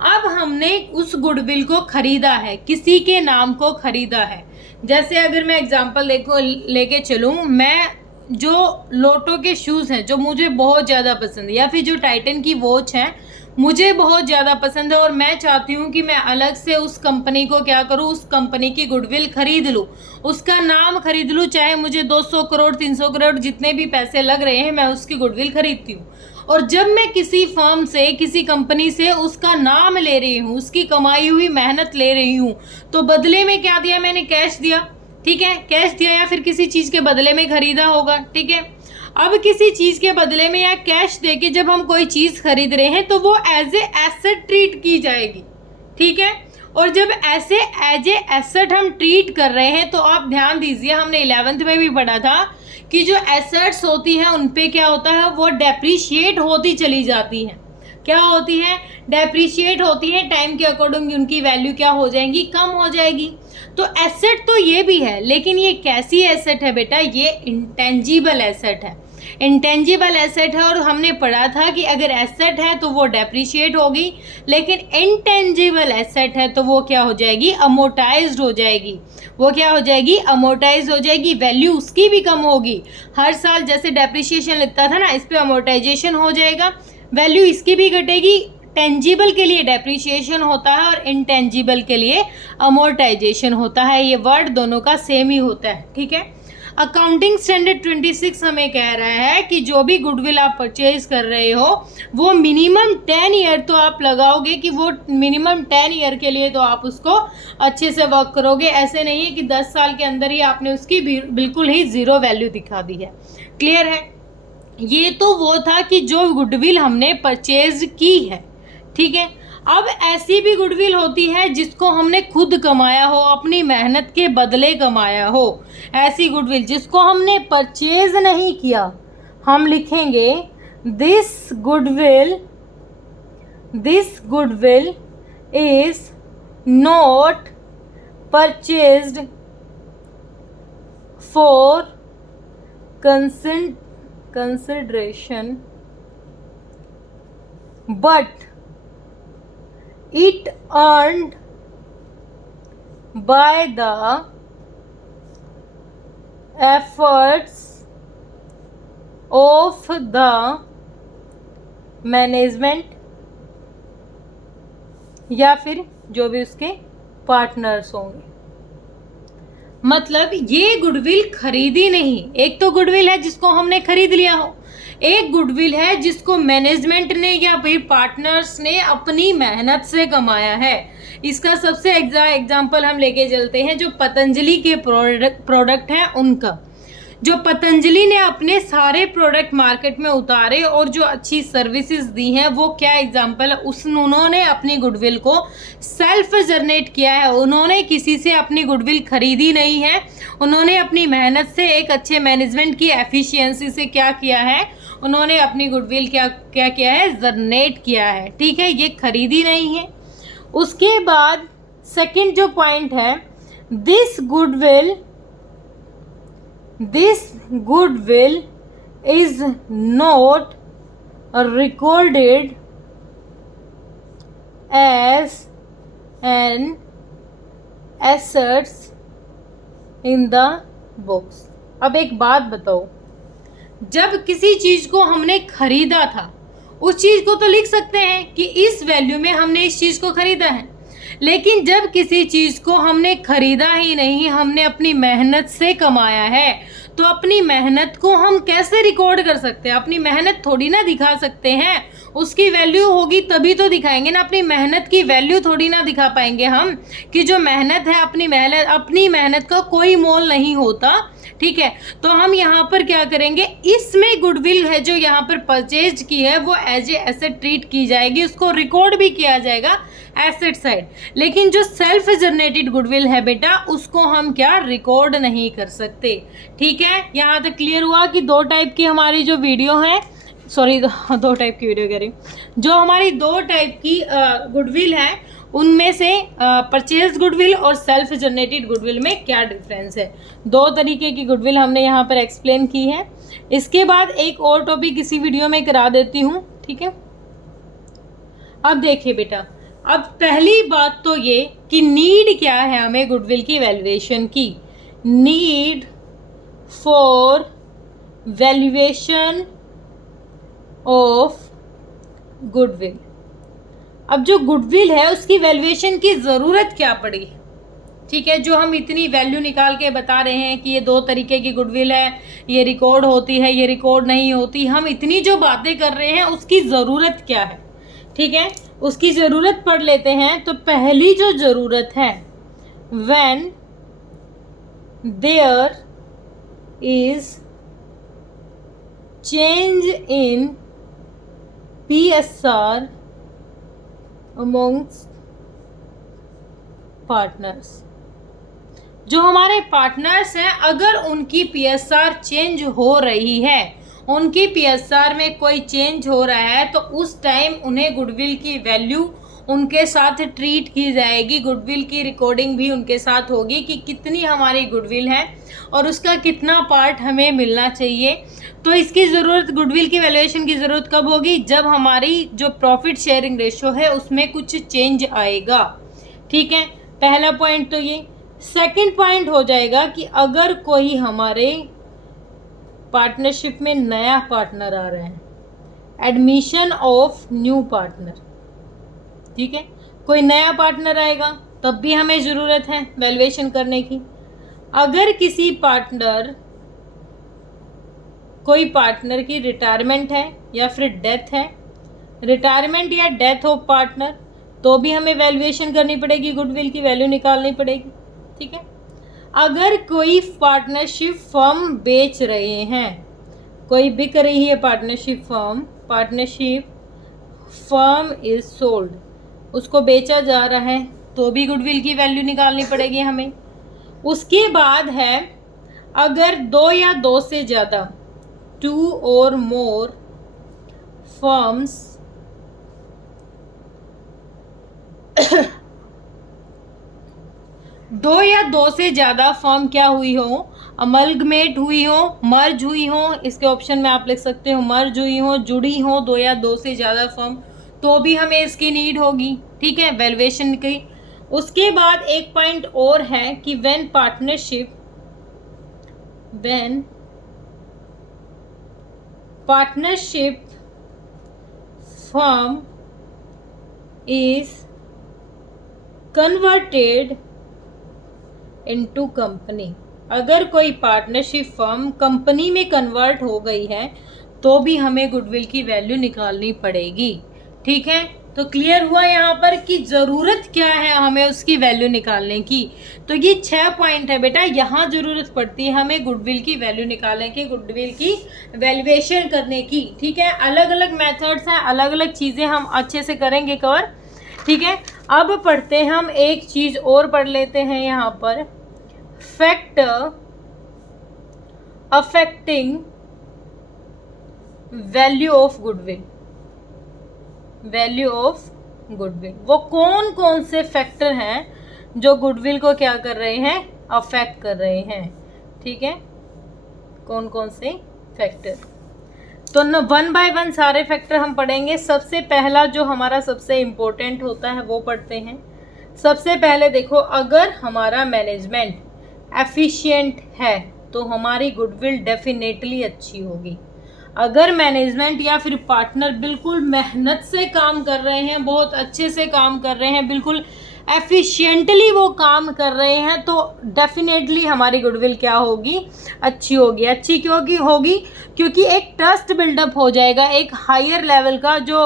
अब हमने उस गुडविल को खरीदा है, किसी के नाम को खरीदा है। जैसे अगर मैं एग्जांपल लेके चलूँ, मैं जो लोटो के शूज़ हैं जो मुझे बहुत ज़्यादा पसंद है, या फिर जो टाइटन की वॉच है मुझे बहुत ज़्यादा पसंद है, और मैं चाहती हूँ कि मैं अलग से उस कंपनी को क्या करूँ, उस कंपनी की गुडविल खरीद लूँ, उसका नाम खरीद लूँ, चाहे मुझे 200 करोड़ 300 करोड़ जितने भी पैसे लग रहे हैं, मैं उसकी गुडविल खरीदती हूँ। और जब मैं किसी फर्म से, किसी कंपनी से उसका नाम ले रही हूँ, उसकी कमाई हुई मेहनत ले रही हूँ, तो बदले में क्या दिया, मैंने कैश दिया। ठीक है, कैश दिया या फिर किसी चीज़ के बदले में खरीदा होगा। ठीक है, अब किसी चीज़ के बदले में या कैश देके जब हम कोई चीज़ खरीद रहे हैं तो वो एज ए एसेट ट्रीट की जाएगी। ठीक है, और जब ऐसे एज ए एसेट हम ट्रीट कर रहे हैं, तो आप ध्यान दीजिए, हमने 11th में भी पढ़ा था कि जो एसेट्स होती हैं उन पे क्या होता है, वो डेप्रीशिएट होती चली जाती हैं। क्या होती है, डेप्रिशिएट होती है, टाइम के अकॉर्डिंग उनकी वैल्यू क्या हो जाएगी, कम हो जाएगी। तो एसेट तो ये भी है, लेकिन ये कैसी एसेट है बेटा, ये इंटेंजिबल एसेट है। इंटेंजिबल एसेट है और हमने पढ़ा था कि अगर एसेट है तो वो डेप्रिशिएट होगी, लेकिन इंटेंजिबल एसेट है तो वो क्या हो जाएगी, अमोर्टाइज्ड हो जाएगी। वो क्या हो जाएगी, अमोर्टाइज हो जाएगी, वैल्यू उसकी भी कम होगी। हर साल जैसे डेप्रिशिएशन लगता था ना, इस पे अमोर्टाइजेशन हो जाएगा, वैल्यू इसकी भी घटेगी। टेंजिबल के लिए डेप्रिशिएशन होता है और इंटेंजिबल के लिए अमोर्टाइजेशन होता है। ये वर्ड दोनों का सेम ही होता है, ठीक है। अकाउंटिंग स्टैंडर्ड 26 हमें कह रहा है कि जो भी गुडविल आप परचेज कर रहे हो वो मिनिमम 10 ईयर तो आप लगाओगे, कि वो मिनिमम 10 ईयर के लिए तो आप उसको अच्छे से वर्क करोगे। ऐसे नहीं है कि 10 साल के अंदर ही आपने उसकी बिल्कुल ही ज़ीरो वैल्यू दिखा दी है। क्लियर है। ये तो वो था कि जो गुडविल हमने परचेज की है, ठीक है। अब ऐसी भी गुडविल होती है जिसको हमने खुद कमाया हो, अपनी मेहनत के बदले कमाया हो। ऐसी गुडविल जिसको हमने परचेज नहीं किया, हम लिखेंगे this goodwill is not purchased for consideration but it earned by the efforts of the management या फिर जो भी उसके पार्टनर्स होंगे। मतलब ये गुडविल खरीदी नहीं। एक तो गुडविल है जिसको हमने खरीद लिया हो, एक गुडविल है जिसको मैनेजमेंट ने या फिर पार्टनर्स ने अपनी मेहनत से कमाया है। इसका सबसे एग्जाम्पल हम लेके चलते हैं जो पतंजलि के प्रोडक्ट हैं उनका। जो पतंजलि ने अपने सारे प्रोडक्ट मार्केट में उतारे और जो अच्छी सर्विसेज दी हैं, वो क्या एग्जांपल है, उन्होंने अपनी गुडविल को सेल्फ जनरेट किया है। उन्होंने किसी से अपनी गुडविल खरीदी नहीं है, उन्होंने अपनी मेहनत से, एक अच्छे मैनेजमेंट की एफिशिएंसी से क्या किया है, उन्होंने अपनी गुडविल क्या किया है, जनरेट किया है, ठीक है। ये खरीदी नहीं है। उसके बाद सेकंड जो पॉइंट है, this goodwill is not recorded as an assets in the books। अब एक बात बताओ, जब किसी चीज को हमने खरीदा था, उस चीज को तो लिख सकते हैं कि इस वैल्यू में हमने इस चीज को खरीदा है, लेकिन जब किसी चीज को हमने खरीदा ही नहीं, हमने अपनी मेहनत से कमाया है, तो अपनी मेहनत को हम कैसे रिकॉर्ड कर सकते हैं? अपनी मेहनत थोड़ी ना दिखा सकते हैं, उसकी वैल्यू होगी तभी तो दिखाएंगे ना। अपनी मेहनत की वैल्यू थोड़ी ना दिखा पाएंगे हम, कि जो मेहनत है, अपनी मेहनत का कोई मोल नहीं होता, ठीक है। तो हम यहाँ पर क्या करेंगे, इसमें गुडविल है जो यहाँ पर परचेज की है वो एज ए एसेट ट्रीट की जाएगी, उसको रिकॉर्ड भी किया जाएगा एसेट साइड। लेकिन जो सेल्फ जनरेटेड गुडविल है बेटा, उसको हम क्या रिकॉर्ड नहीं कर सकते, ठीक है। यहाँ तक क्लियर हुआ कि दो टाइप की हमारी जो वीडियो है, सॉरी दो टाइप की वीडियो कह रही हूँ, जो हमारी दो टाइप की गुडविल है उनमें से परचेज गुडविल और सेल्फ जनरेटेड गुडविल में क्या डिफरेंस है। दो तरीके की गुडविल हमने यहाँ पर एक्सप्लेन की है। इसके बाद एक और टॉपिक इसी वीडियो में करा देती हूँ, ठीक है। अब देखिए बेटा, अब पहली बात तो ये कि नीड क्या है हमें गुडविल की वैल्यूएशन की। Need for valuation of goodwill. अब जो गुडविल है उसकी वैल्यूएशन की ज़रूरत क्या पड़ी, ठीक है। जो हम इतनी वैल्यू निकाल के बता रहे हैं कि ये दो तरीके की गुडविल है, ये रिकॉर्ड होती है, ये रिकॉर्ड नहीं होती, हम इतनी जो बातें कर रहे हैं उसकी ज़रूरत क्या है, ठीक है। उसकी ज़रूरत पढ़ लेते हैं। तो पहली जो ज़रूरत है, when there is change in PSR amongst partners. जो हमारे पार्टनर्स हैं, अगर उनकी PSR चेंज हो रही है, उनकी पीएसआर में कोई चेंज हो रहा है तो उस टाइम उन्हें गुडविल की वैल्यू उनके साथ ट्रीट की जाएगी। गुडविल की रिकॉर्डिंग भी उनके साथ होगी कि कितनी हमारी गुडविल है और उसका कितना पार्ट हमें मिलना चाहिए। तो इसकी ज़रूरत, गुडविल की वैल्यूएशन की ज़रूरत कब होगी? जब हमारी जो प्रॉफिट शेयरिंग रेशो है उसमें कुछ चेंज आएगा। ठीक है, पहला पॉइंट तो ये। सेकंड पॉइंट हो जाएगा कि अगर कोई हमारे पार्टनरशिप में नया पार्टनर आ रहा है, एडमिशन ऑफ न्यू पार्टनर। ठीक है, कोई नया पार्टनर आएगा तब भी हमें ज़रूरत है वैल्यूएशन करने की। अगर किसी पार्टनर, कोई पार्टनर की रिटायरमेंट है या फिर डेथ है, रिटायरमेंट या डेथ ऑफ पार्टनर, तो भी हमें वैल्यूएशन करनी पड़ेगी, गुडविल की वैल्यू निकालनी पड़ेगी। ठीक है, अगर कोई पार्टनरशिप फर्म बेच रहे हैं, कोई बिक रही है पार्टनरशिप फर्म इज सोल्ड, उसको बेचा जा रहा है, तो भी गुडविल की वैल्यू निकालनी पड़ेगी हमें। उसके बाद है अगर 2 या 2 से ज़्यादा, 2 और मोर फर्म्स दो या दो से ज़्यादा फर्म क्या हुई हो, अमलगमेट हुई हो, मर्ज हुई हो, इसके ऑप्शन में आप लिख सकते हो मर्ज हुई हो, जुड़ी हो 2 या 2 से ज़्यादा फर्म, तो भी हमें इसकी नीड होगी। ठीक है, वैल्यूएशन की। उसके बाद एक पॉइंट और है कि when partnership firm is converted into company, अगर कोई पार्टनरशिप फर्म कंपनी में कन्वर्ट हो गई है तो भी हमें गुडविल की वैल्यू निकालनी पड़ेगी। ठीक है, तो क्लियर हुआ यहाँ पर कि ज़रूरत क्या है हमें उसकी वैल्यू निकालने की। तो ये 6 पॉइंट है बेटा, यहाँ ज़रूरत पड़ती है हमें गुडविल की वैल्यू निकालने की, गुडविल की वैल्यूएशन करने की। ठीक है, अलग अलग मेथड्स हैं, अलग अलग चीज़ें हम अच्छे से करेंगे कवर। ठीक है, अब पढ़ते हैं हम एक चीज़ और पढ़ लेते हैं यहाँ पर, factor affecting value of goodwill. Value of goodwill, वो कौन कौन से फैक्टर हैं जो गुडविल को क्या कर रहे हैं, अफेक्ट कर रहे हैं। ठीक है, कौन कौन से फैक्टर, तो न 1 बाय 1 सारे फैक्टर हम पढ़ेंगे। सबसे पहला जो हमारा सबसे इम्पोर्टेंट होता है वो पढ़ते हैं। सबसे पहले देखो, अगर हमारा मैनेजमेंट एफिशिएंट है तो हमारी गुडविल डेफिनेटली अच्छी होगी। अगर मैनेजमेंट या फिर पार्टनर बिल्कुल मेहनत से काम कर रहे हैं, बहुत अच्छे से काम कर रहे हैं, बिल्कुल एफिशिएंटली वो काम कर रहे हैं, तो डेफिनेटली हमारी गुडविल क्या होगी, अच्छी होगी। अच्छी क्यों की होगी? क्योंकि एक ट्रस्ट बिल्डअप हो जाएगा, एक हायर लेवल का जो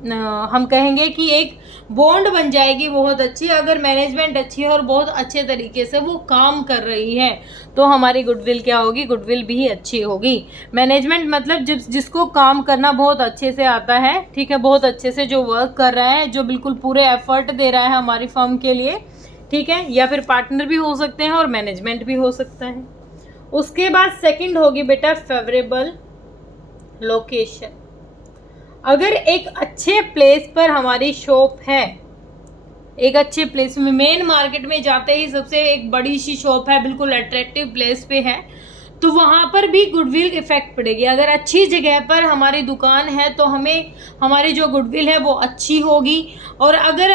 हम कहेंगे कि एक बॉन्ड बन जाएगी बहुत अच्छी। अगर मैनेजमेंट अच्छी है और बहुत अच्छे तरीके से वो काम कर रही है तो हमारी गुडविल क्या होगी, गुडविल भी अच्छी होगी। मैनेजमेंट मतलब जिसको काम करना बहुत अच्छे से आता है, ठीक है, बहुत अच्छे से जो वर्क कर रहा है, जो बिल्कुल पूरे एफर्ट दे रहा है हमारी फर्म के लिए। ठीक है, या फिर पार्टनर भी हो सकते हैं और मैनेजमेंट भी हो सकता है। उसके बाद सेकंड होगी बेटा फेवरेबल लोकेशन। अगर एक अच्छे प्लेस पर हमारी शॉप है, एक अच्छे प्लेस में, मेन मार्केट में जाते ही सबसे एक बड़ी सी शॉप है, बिल्कुल अट्रैक्टिव प्लेस पे है, तो वहाँ पर भी गुडविल इफेक्ट पड़ेगी। अगर अच्छी जगह पर हमारी दुकान है तो हमें हमारी जो गुडविल है वो अच्छी होगी। और अगर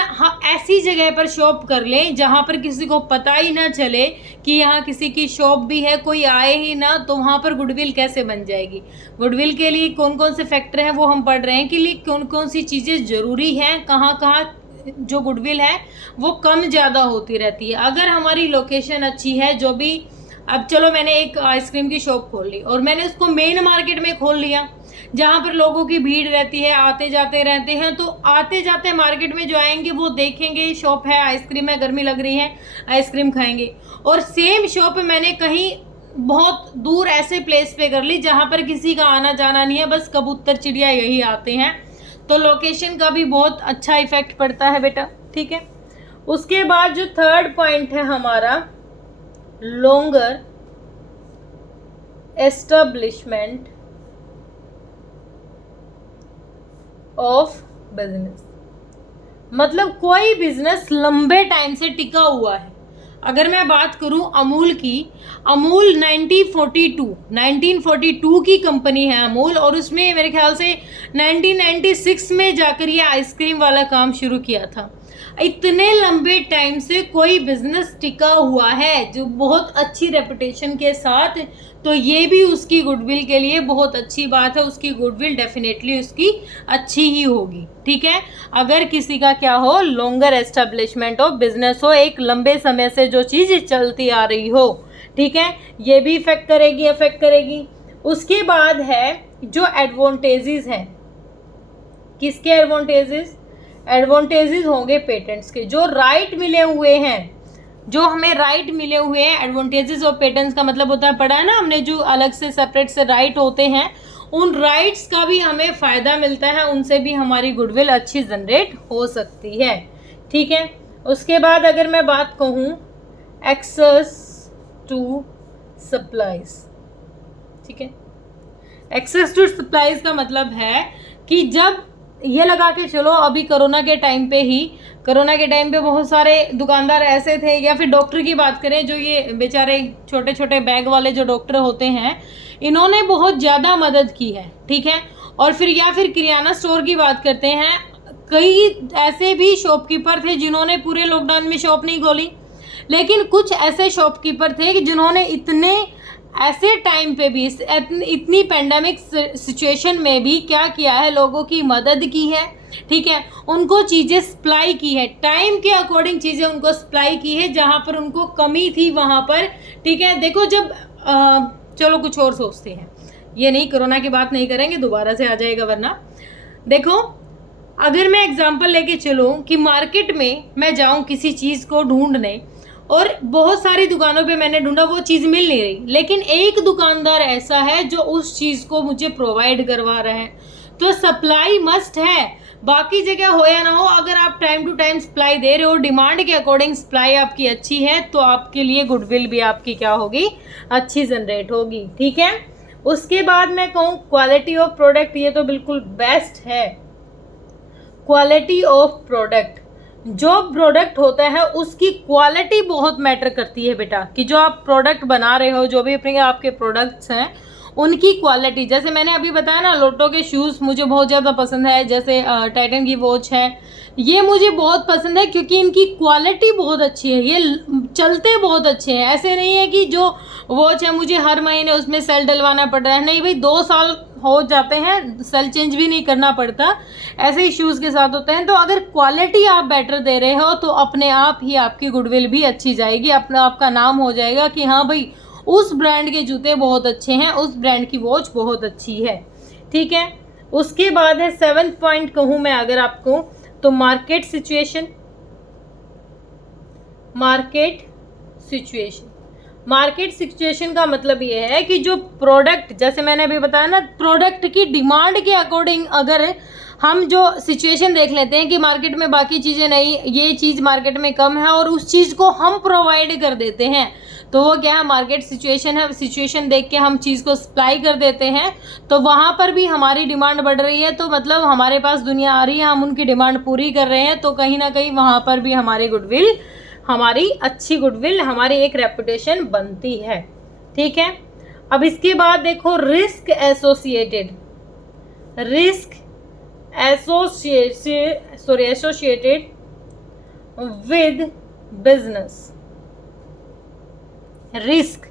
ऐसी जगह पर शॉप कर लें जहाँ पर किसी को पता ही ना चले कि यहाँ किसी की शॉप भी है, कोई आए ही ना, तो वहाँ पर गुडविल कैसे बन जाएगी। गुडविल के लिए कौन कौन से फैक्टर हैं वो हम पढ़ रहे हैं कि लिए कौन कौन सी चीज़ें ज़रूरी हैं, कहाँ कहाँ जो गुडविल है वो कम ज़्यादा होती रहती है। अगर हमारी लोकेशन अच्छी है, जो भी, अब चलो मैंने एक आइसक्रीम की शॉप खोल ली और मैंने उसको मेन मार्केट में खोल लिया जहाँ पर लोगों की भीड़ रहती है, आते जाते रहते हैं, तो आते जाते मार्केट में जो आएंगे वो देखेंगे शॉप है, आइसक्रीम है, गर्मी लग रही है, आइसक्रीम खाएंगे। और सेम शॉप मैंने कहीं बहुत दूर ऐसे प्लेस पे कर ली जहाँ पर किसी का आना जाना नहीं है, बस कबूतर चिड़िया यही आते हैं, तो लोकेशन का भी बहुत अच्छा इफेक्ट पड़ता है बेटा। ठीक है, उसके बाद जो थर्ड पॉइंट है हमारा, लॉन्गर एस्टेब्लिशमेंट ऑफ बिजनेस, मतलब कोई बिजनेस लंबे टाइम से टिका हुआ है। अगर मैं बात करूं अमूल की, अमूल 1942 की कंपनी है अमूल, और उसमें मेरे ख्याल से 1996 में जाकर ये आइसक्रीम वाला काम शुरू किया था। इतने लंबे टाइम से कोई बिजनेस टिका हुआ है जो बहुत अच्छी रेपुटेशन के साथ, तो ये भी उसकी गुडविल के लिए बहुत अच्छी बात है। उसकी गुडविल डेफिनेटली उसकी अच्छी ही होगी, ठीक है। अगर किसी का क्या हो, लॉन्गर एस्टेब्लिशमेंट ऑफ बिजनेस हो, एक लंबे समय से जो चीज़ चलती आ रही हो, ठीक है, ये भी अफेक्ट करेगी। उसके बाद है जो एडवांटेजेस हैं, किसके एडवांटेजेस होंगे पेटेंट्स के, जो राइट मिले हुए हैं, जो हमें राइट मिले हुए हैं। एडवांटेजेस ऑफ पेटेंट्स का मतलब होता है, पढ़ा है ना हमने, जो अलग से सेपरेट से राइट होते हैं, उन राइट्स का भी हमें फ़ायदा मिलता है, उनसे भी हमारी गुडविल अच्छी जनरेट हो सकती है, ठीक है। उसके बाद अगर मैं बात कहूँ एक्सेस टू सप्लाईज, ठीक है। एक्सेस टू सप्लाईज का मतलब है कि जब ये लगा के चलो, अभी कोरोना के टाइम पे बहुत सारे दुकानदार ऐसे थे, या फिर डॉक्टर की बात करें, जो ये बेचारे छोटे छोटे बैग वाले जो डॉक्टर होते हैं, इन्होंने बहुत ज़्यादा मदद की है, ठीक है। और फिर या फिर किराना स्टोर की बात करते हैं, कई ऐसे भी शॉपकीपर थे जिन्होंने पूरे लॉकडाउन में शॉप नहीं खोली, लेकिन कुछ ऐसे शॉपकीपर थे कि जिन्होंने इतने ऐसे टाइम पे भी, इतनी पेंडेमिक सिचुएशन में भी क्या किया है, लोगों की मदद की है, ठीक है। उनको चीज़ें सप्लाई की है, टाइम के अकॉर्डिंग चीज़ें उनको सप्लाई की है, जहाँ पर उनको कमी थी वहाँ पर, ठीक है। देखो जब चलो कुछ और सोचते हैं, ये नहीं, कोरोना की बात नहीं करेंगे, दोबारा से आ जाएगा वरना। देखो अगर मैं एग्जांपल लेके चलूँ कि मार्केट में मैं जाऊँ किसी चीज़ को ढूंढने, और बहुत सारी दुकानों पे मैंने ढूंढा, वो चीज़ मिल नहीं रही, लेकिन एक दुकानदार ऐसा है जो उस चीज़ को मुझे प्रोवाइड करवा रहा है, तो सप्लाई मस्ट है। बाकी जगह हो या ना हो, अगर आप टाइम टू टाइम सप्लाई दे रहे हो, डिमांड के अकॉर्डिंग सप्लाई आपकी अच्छी है, तो आपके लिए गुडविल भी आपकी क्या होगी, अच्छी जनरेट होगी, ठीक है। उसके बाद मैं कहूँ क्वालिटी ऑफ प्रोडक्ट, ये तो बिल्कुल बेस्ट है। क्वालिटी ऑफ प्रोडक्ट, जो प्रोडक्ट होता है उसकी क्वालिटी बहुत मैटर करती है बेटा, कि जो आप प्रोडक्ट बना रहे हो, जो भी अपने आपके प्रोडक्ट्स हैं, उनकी क्वालिटी। जैसे मैंने अभी बताया ना, लोटो के शूज़ मुझे बहुत ज़्यादा पसंद है, जैसे टाइटन की वॉच है, ये मुझे बहुत पसंद है क्योंकि इनकी क्वालिटी बहुत अच्छी है, ये चलते बहुत अच्छे हैं। ऐसे नहीं है कि जो वॉच है मुझे हर महीने उसमें सेल डलवाना पड़ रहा है, नहीं भाई, 2 साल हो जाते हैं, सेल चेंज भी नहीं करना पड़ता, ऐसे ही शूज़ के साथ होते हैं। तो अगर क्वालिटी आप बेटर दे रहे हो, तो अपने आप ही आपकी गुडविल भी अच्छी जाएगी, अपना आपका नाम हो जाएगा कि हाँ भाई, उस ब्रांड के जूते बहुत अच्छे हैं, उस ब्रांड की वॉच बहुत अच्छी है, ठीक है। उसके बाद है 7th पॉइंट कहूँ मैं अगर आपको, तो मार्केट सिचुएशन। मार्केट सिचुएशन का मतलब ये है कि जो प्रोडक्ट, जैसे मैंने अभी बताया ना, प्रोडक्ट की डिमांड के अकॉर्डिंग अगर हम जो सिचुएशन देख लेते हैं कि मार्केट में बाकी चीज़ें नहीं, ये चीज़ मार्केट में कम है और उस चीज़ को हम प्रोवाइड कर देते हैं, तो वो क्या है, मार्केट सिचुएशन है। सिचुएशन देख के हम चीज़ को सप्लाई कर देते हैं, तो वहाँ पर भी हमारी डिमांड बढ़ रही है, तो मतलब हमारे पास दुनिया आ रही है, हम उनकी डिमांड पूरी कर रहे हैं, तो कहीं ना कहीं वहाँ पर भी हमारी गुडविल, हमारी अच्छी गुडविल, हमारी एक रेपुटेशन बनती है, ठीक है। अब इसके बाद देखो risk associated with business. Risk,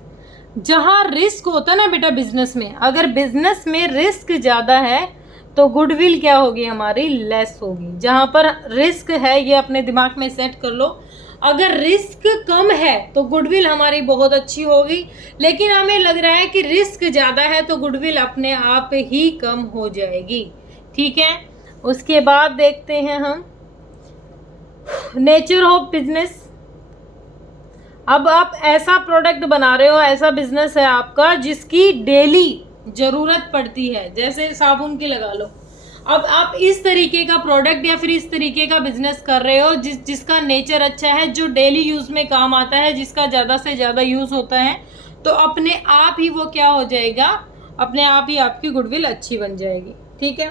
जहाँ रिस्क होता है ना बेटा बिजनेस में, अगर बिजनेस में रिस्क ज़्यादा है तो गुडविल क्या होगी, हमारी लेस होगी। जहाँ पर रिस्क है, ये अपने दिमाग में सेट कर लो, अगर रिस्क कम है तो गुडविल हमारी बहुत अच्छी होगी, लेकिन हमें लग रहा है कि रिस्क ज़्यादा है तो गुडविल अपने आप ही कम हो जाएगी, ठीक है। उसके बाद देखते हैं हम नेचर ऑफ बिजनेस। अब आप ऐसा प्रोडक्ट बना रहे हो, ऐसा बिजनेस है आपका जिसकी डेली ज़रूरत पड़ती है, जैसे साबुन की लगा लो। अब आप इस तरीके का प्रोडक्ट या फिर इस तरीके का बिजनेस कर रहे हो जिसका नेचर अच्छा है, जो डेली यूज़ में काम आता है, जिसका ज़्यादा से ज़्यादा यूज़ होता है, तो अपने आप ही वो क्या हो जाएगा, अपने आप ही आपकी गुडविल अच्छी बन जाएगी, ठीक है।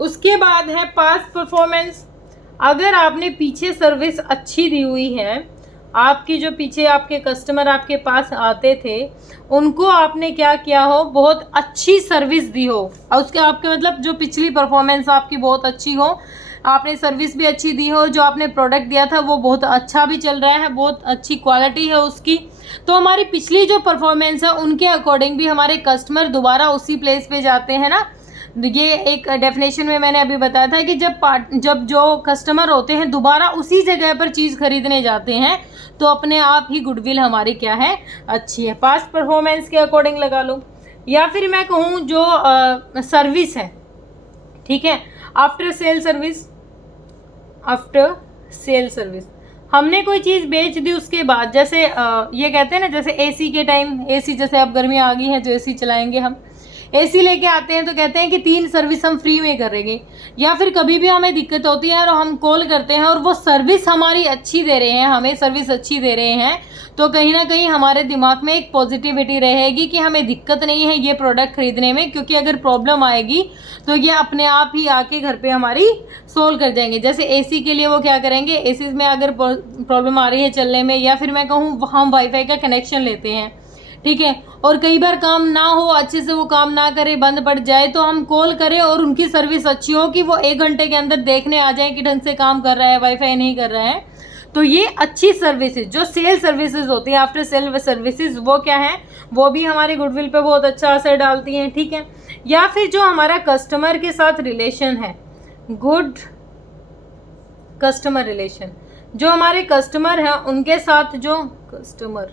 उसके बाद है पास्ट परफॉर्मेंस। अगर आपने पीछे सर्विस अच्छी दी हुई है, आपकी जो पीछे आपके कस्टमर आपके पास आते थे उनको आपने क्या किया हो, बहुत अच्छी सर्विस दी हो, और उसके आपके मतलब जो पिछली परफॉर्मेंस आपकी बहुत अच्छी हो, आपने सर्विस भी अच्छी दी हो, जो आपने प्रोडक्ट दिया था वो बहुत अच्छा भी चल रहा है, बहुत अच्छी क्वालिटी है उसकी, तो हमारी पिछली जो परफॉर्मेंस है उनके अकॉर्डिंग भी हमारे कस्टमर दोबारा उसी प्लेस पे जाते हैं ना। ये एक डेफिनेशन में मैंने अभी बताया था कि जब जो कस्टमर होते हैं दोबारा उसी जगह पर चीज़ खरीदने जाते हैं तो अपने आप ही गुडविल हमारी क्या है, अच्छी है। पास्ट परफॉर्मेंस के अकॉर्डिंग लगा लो, या फिर मैं कहूँ जो सर्विस है, ठीक है, after sale service. After sale service हमने कोई चीज़ बेच दी, उसके बाद जैसे ये कहते हैं ना, जैसे एसी के टाइम, एसी जैसे अब गर्मी आ गई है तो एसी चलाएंगे हम, एसी लेके आते हैं तो कहते हैं कि 3 सर्विस हम फ्री में करेंगे, या फिर कभी भी हमें दिक्कत होती है और हम कॉल करते हैं और वो सर्विस हमारी अच्छी दे रहे हैं, हमें सर्विस अच्छी दे रहे हैं, तो कहीं ना कहीं हमारे दिमाग में एक पॉजिटिविटी रहेगी कि हमें दिक्कत नहीं है ये प्रोडक्ट खरीदने में, क्योंकि अगर प्रॉब्लम आएगी तो ये अपने आप ही आके घर पे हमारी सोल्व कर जाएंगे। जैसे एसी के लिए वो क्या करेंगे, एसी में अगर प्रॉब्लम आ रही है चलने में, या फिर मैं कहूँ हम वाईफाई का कनेक्शन लेते हैं, ठीक है, और कई बार काम ना हो, अच्छे से वो काम ना करे, बंद पड़ जाए, तो हम कॉल करें और उनकी सर्विस अच्छी हो कि वो 1 घंटे के अंदर देखने आ जाए कि ढंग से काम कर रहा है, वाईफाई नहीं कर रहा है, तो ये अच्छी सर्विसेज जो सेल सर्विसेज होती है, आफ्टर सेल सर्विसेज, वो क्या है, वो भी हमारे गुडविल पे बहुत अच्छा असर डालती हैं, ठीक है। या फिर जो हमारा कस्टमर के साथ रिलेशन है, गुड कस्टमर रिलेशन, जो हमारे कस्टमर हैं उनके साथ जो कस्टमर,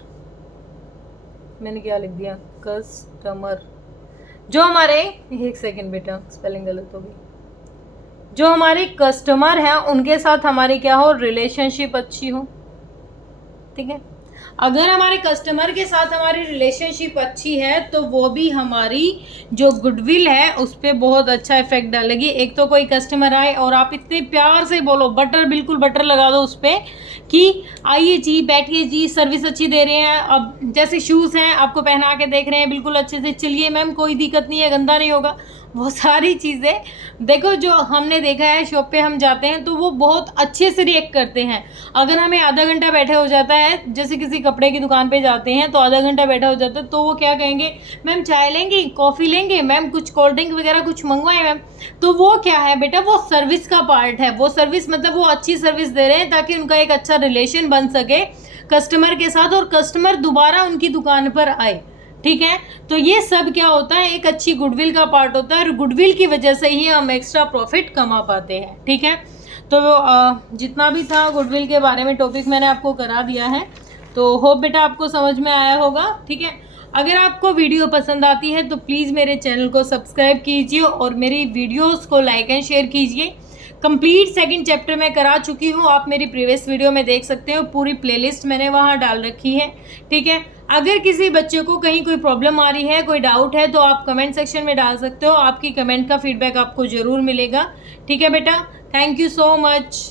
मैंने क्या लिख दिया, कस्टमर, जो हमारे, एक सेकेंड बेटा स्पेलिंग गलत हो गई, जो हमारे कस्टमर हैं उनके साथ हमारी क्या हो, रिलेशनशिप अच्छी हो, ठीक है। अगर हमारे कस्टमर के साथ हमारी रिलेशनशिप अच्छी है तो वो भी हमारी जो गुडविल है उस पर बहुत अच्छा इफेक्ट डालेगी। एक तो कोई कस्टमर आए और आप इतने प्यार से बोलो, बटर, बिल्कुल बटर लगा दो उस पर कि आइए जी, बैठिए जी, सर्विस अच्छी दे रहे हैं, अब जैसे शूज़ हैं आपको पहना के देख रहे हैं बिल्कुल अच्छे से, चलिए मैम कोई दिक्कत नहीं है, गंदा नहीं होगा, वो सारी चीज़ें देखो जो हमने देखा है, शॉप पे हम जाते हैं तो वो बहुत अच्छे से रिएक्ट करते हैं। अगर हमें आधा घंटा बैठे हो जाता है, जैसे किसी कपड़े की दुकान पे जाते हैं तो आधा घंटा बैठा हो जाता है, तो वो क्या कहेंगे, मैम चाय लेंगे, कॉफ़ी लेंगे, मैम कुछ कोल्ड ड्रिंक वगैरह कुछ मंगवाएं मैम, तो वो क्या है बेटा, वो सर्विस का पार्ट है, वो सर्विस मतलब वो अच्छी सर्विस दे रहे हैं ताकि उनका एक अच्छा रिलेशन बन सके कस्टमर के साथ और कस्टमर दोबारा उनकी दुकान पर आए, ठीक है। तो ये सब क्या होता है, एक अच्छी गुडविल का पार्ट होता है, और गुडविल की वजह से ही हम एक्स्ट्रा प्रॉफिट कमा पाते हैं, ठीक है। तो जितना भी था गुडविल के बारे में टॉपिक मैंने आपको करा दिया है, तो होप बेटा आपको समझ में आया होगा, ठीक है। अगर आपको वीडियो पसंद आती है तो प्लीज़ मेरे चैनल को सब्सक्राइब कीजिए और मेरी वीडियोस को लाइक एंड शेयर कीजिए। कंप्लीट 2nd चैप्टर में करा चुकी हूँ, आप मेरी प्रीवियस वीडियो में देख सकते हो, पूरी प्लेलिस्ट मैंने वहाँ डाल रखी है, ठीक है। अगर किसी बच्चे को कहीं कोई प्रॉब्लम आ रही है, कोई डाउट है, तो आप कमेंट सेक्शन में डाल सकते हो, आपकी कमेंट का फीडबैक आपको ज़रूर मिलेगा, ठीक है बेटा। Thank you so much.